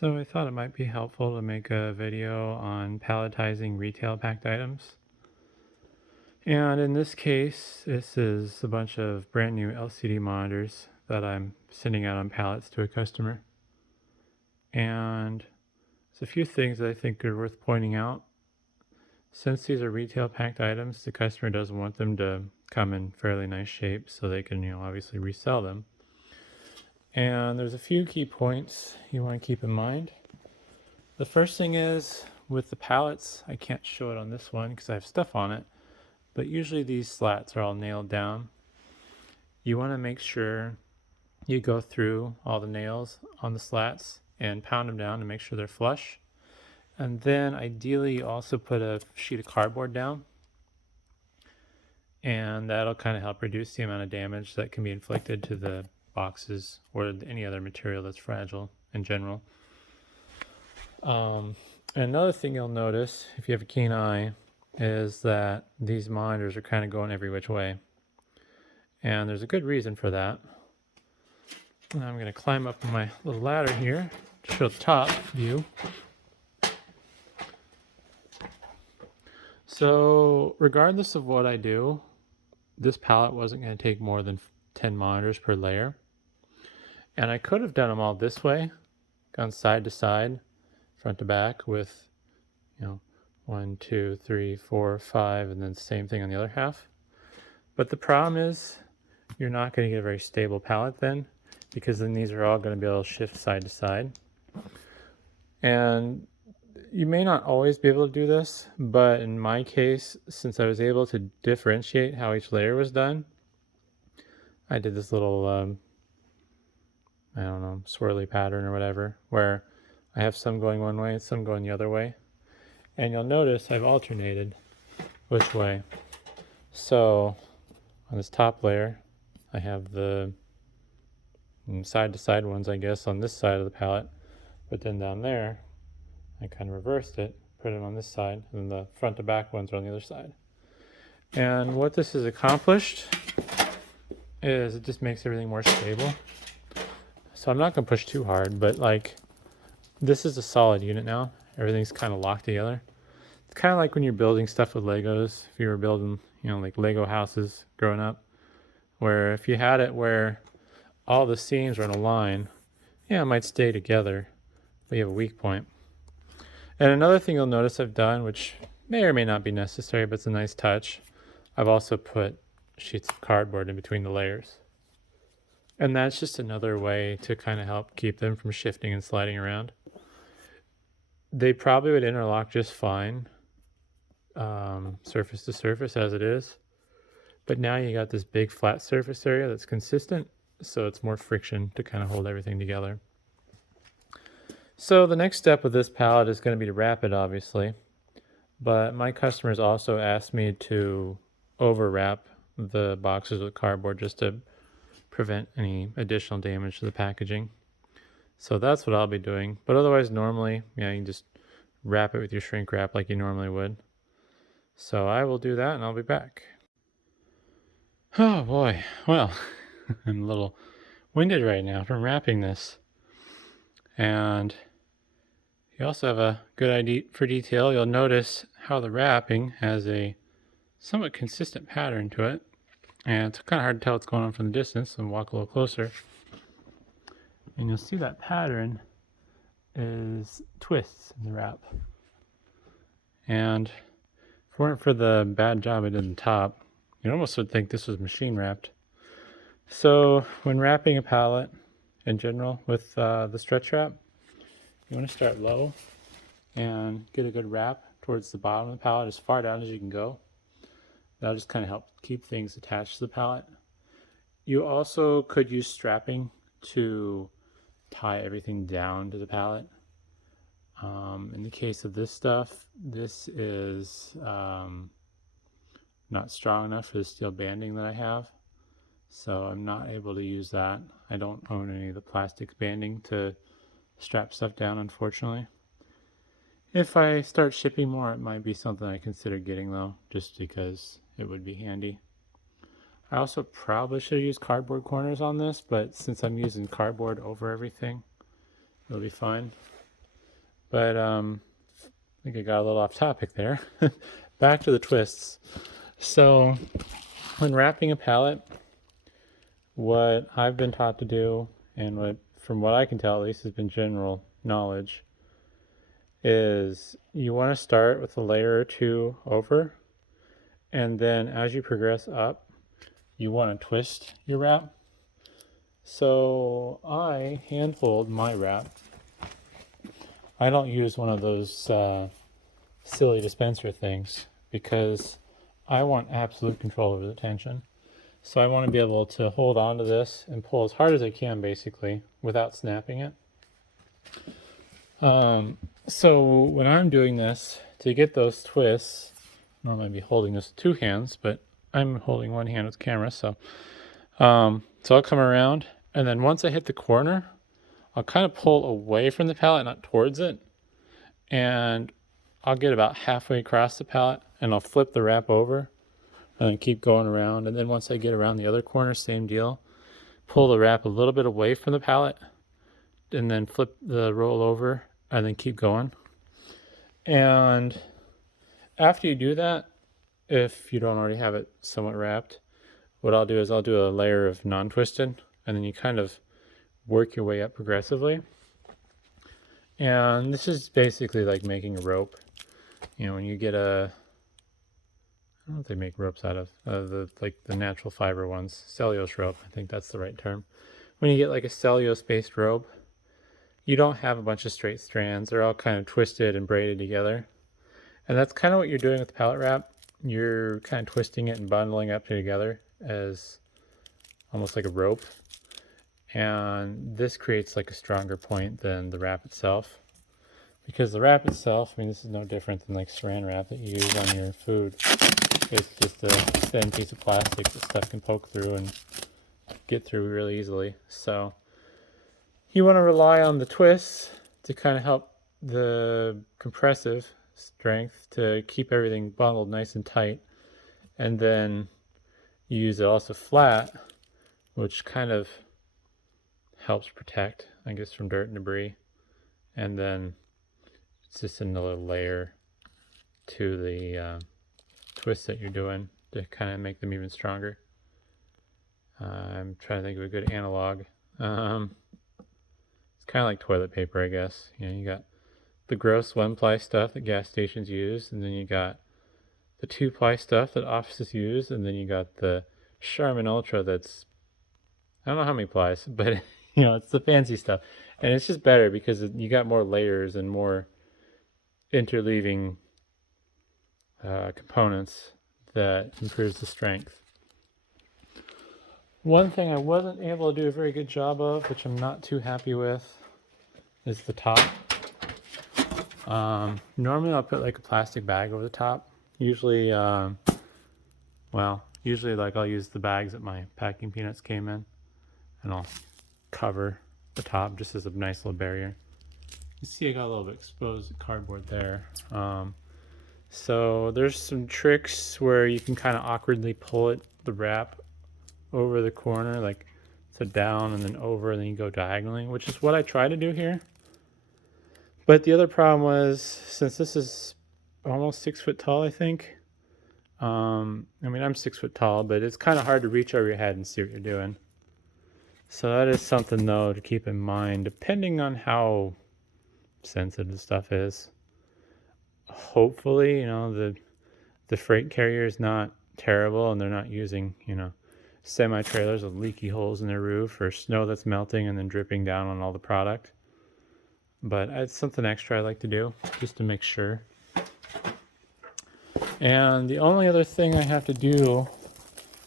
So I thought it might be helpful to make a video on palletizing retail packed items. And in this case, this is a bunch of brand new LCD monitors that I'm sending out on pallets to a customer. And there's a few things that I think are worth pointing out. Since these are retail packed items, the customer doesn't want them to come in fairly nice shape so they can, obviously resell them. And there's a few key points you want to keep in mind. The first thing is with the pallets, I can't show it on this one because I have stuff on it, but usually these slats are all nailed down. You want to make sure you go through all the nails on the slats and pound them down to make sure they're flush. And then ideally you also put a sheet of cardboard down, and that'll kind of help reduce the amount of damage that can be inflicted to the boxes or any other material that's fragile in general. And another thing you'll notice if you have a keen eye is that these monitors are kind of going every which way. And there's a good reason for that. And I'm going to climb up my little ladder here to show the top view. So regardless of what I do, this pallet wasn't going to take more than 10 monitors per layer. And I could have done them all this way, gone side to side, front to back with, 1, 2, 3, 4, 5, and then same thing on the other half. But the problem is you're not going to get a very stable pallet then, because then these are all going to be able to shift side to side. And you may not always be able to do this, but in my case, since I was able to differentiate how each layer was done, I did this little, swirly pattern or whatever, where I have some going one way and some going the other way. And you'll notice I've alternated which way. So on this top layer, I have the side-to-side ones, I guess, on this side of the pallet. But then down there, I kind of reversed it, put them on this side, and the front-to-back ones are on the other side. And what this has accomplished is it just makes everything more stable. So I'm not going to push too hard, but this is a solid unit now. Everything's kind of locked together. It's kind of like when you're building stuff with Legos. If you were building, like Lego houses growing up, where if you had it where all the seams are in a line, it might stay together, but you have a weak point. And another thing you'll notice I've done, which may or may not be necessary, but it's a nice touch, I've also put sheets of cardboard in between the layers. And that's just another way to kind of help keep them from shifting and sliding around. They probably would interlock just fine, surface to surface as it is. But now you got this big flat surface area that's consistent, so it's more friction to kind of hold everything together. So the next step with this pallet is going to be to wrap it, obviously. But my customers also asked me to overwrap the boxes with cardboard just to prevent any additional damage to the packaging. So that's what I'll be doing. But otherwise, normally, you can just wrap it with your shrink wrap like you normally would. So I will do that and I'll be back. Oh boy, well, I'm a little winded right now from wrapping this. And you also have a good idea for detail. You'll notice how the wrapping has a somewhat consistent pattern to it. And it's kind of hard to tell what's going on from the distance, so walk a little closer. And you'll see that pattern is twists in the wrap. And if it weren't for the bad job I did in the top, you almost would think this was machine wrapped. So when wrapping a pallet in general with the stretch wrap, you want to start low and get a good wrap towards the bottom of the pallet as far down as you can go. That'll just kind of help keep things attached to the pallet. You also could use strapping to tie everything down to the pallet. In the case of this stuff, this is not strong enough for the steel banding that I have, so I'm not able to use that. I don't own any of the plastic banding to strap stuff down, unfortunately. If I start shipping more, it might be something I consider getting though, just because it would be handy. I also probably should use cardboard corners on this, but since I'm using cardboard over everything, it'll be fine. But I think I got a little off topic there. Back to the twists. So when wrapping a pallet, what I've been taught to do, and what, from what I can tell at least, has been general knowledge, is you want to start with a layer or two over, and then as you progress up, you want to twist your wrap. So I hand fold my wrap. I don't use one of those silly dispenser things because I want absolute control over the tension. So I want to be able to hold on to this and pull as hard as I can, basically, without snapping it. So when I'm doing this, to get those twists, normally I'd be holding this with two hands, but I'm holding one hand with the camera. So I'll come around, and then once I hit the corner, I'll kind of pull away from the pallet, not towards it. And I'll get about halfway across the pallet, and I'll flip the wrap over, and then keep going around. And then once I get around the other corner, same deal. Pull the wrap a little bit away from the pallet, and then flip the roll over, and then keep going. And after you do that, if you don't already have it somewhat wrapped, what I'll do is I'll do a layer of non-twisted, and then you kind of work your way up progressively. And this is basically like making a rope. You know, when you get a, I don't know if they make ropes out of the natural fiber ones, cellulose rope, I think that's the right term. When you get like a cellulose-based rope, you don't have a bunch of straight strands. They're all kind of twisted and braided together. And that's kind of what you're doing with the pallet wrap. You're kind of twisting it and bundling up together as almost like a rope. And this creates like a stronger point than the wrap itself. Because the wrap itself, I mean, this is no different than like saran wrap that you use on your food. It's just a thin piece of plastic that stuff can poke through and get through really easily. So you want to rely on the twists to kind of help the compressive strength to keep everything bundled nice and tight. And then you use it also flat, which kind of helps protect, I guess, from dirt and debris. And then it's just another layer to the twists that you're doing to kind of make them even stronger. I'm trying to think of a good analog. It's kind of like toilet paper, I guess. You know, you got the gross one-ply stuff that gas stations use, and then you got the two-ply stuff that offices use, and then you got the Charmin Ultra that's, I don't know how many plies, but you know, it's the fancy stuff. And it's just better because you got more layers and more interleaving components that improves the strength. One thing I wasn't able to do a very good job of, which I'm not too happy with, is the top. Normally I'll put like a plastic bag over the top. Usually, usually like I'll use the bags that my packing peanuts came in, and I'll cover the top just as a nice little barrier. You see I got a little bit exposed cardboard there. So there's some tricks where you can kind of awkwardly pull the wrap over the corner, like so down and then over, and then you go diagonally, which is what I try to do here. But the other problem was, since this is almost 6 foot tall, I think. I mean, I'm 6 foot tall, but it's kind of hard to reach over your head and see what you're doing. So that is something, though, to keep in mind, depending on how sensitive the stuff is. Hopefully, you know, the freight carrier is not terrible and they're not using, you know, semi-trailers with leaky holes in their roof or snow that's melting and then dripping down on all the product. But it's something extra I like to do just to make sure. And the only other thing I have to do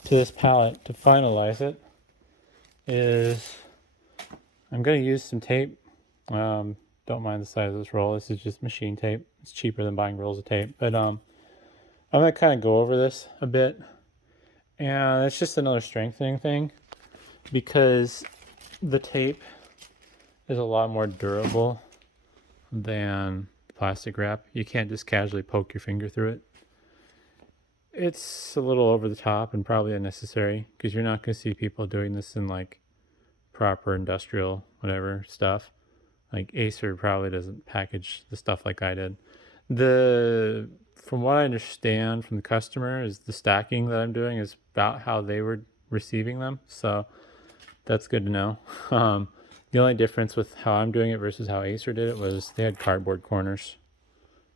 to this pallet to finalize it is I'm going to use some tape. Don't mind the size of this roll. This is just machine tape. It's cheaper than buying rolls of tape. But I'm going to kind of go over this a bit. And it's just another strengthening thing because the tape is a lot more durable than plastic wrap. You can't just casually poke your finger through it. It's a little over the top and probably unnecessary because you're not going to see people doing this in like proper industrial whatever stuff. Like Acer probably doesn't package the stuff like I did. From what I understand from the customer is the stacking that I'm doing is about how they were receiving them. So that's good to know. The only difference with how I'm doing it versus how Acer did it was they had cardboard corners.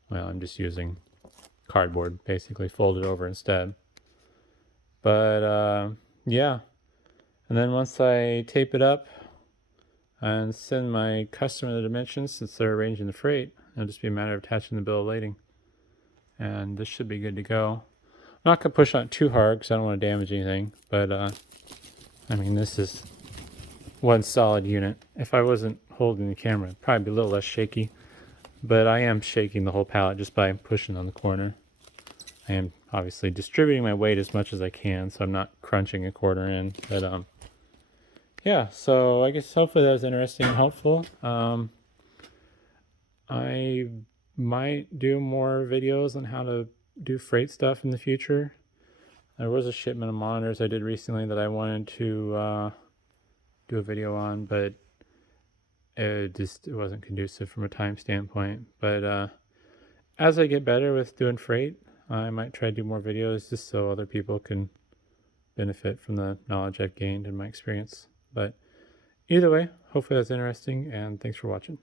Well, I'm just using cardboard basically folded over instead. But yeah, and then once I tape it up and send my customer the dimensions, since they're arranging the freight, it'll just be a matter of attaching the bill of lading. And this should be good to go. I'm not going to push on it too hard because I don't want to damage anything. But I mean, this is one solid unit. If I wasn't holding the camera, it'd probably be a little less shaky. But I am shaking the whole pallet just by pushing on the corner. I am obviously distributing my weight as much as I can, so I'm not crunching a quarter in. But yeah, so I guess hopefully that was interesting and helpful. I might do more videos on how to do freight stuff in the future. There was a shipment of monitors I did recently that I wanted to do a video on, but it wasn't conducive from a time standpoint. But as I get better with doing freight, I might try to do more videos just so other people can benefit from the knowledge I've gained in my experience. But either way, hopefully that's interesting, and thanks for watching.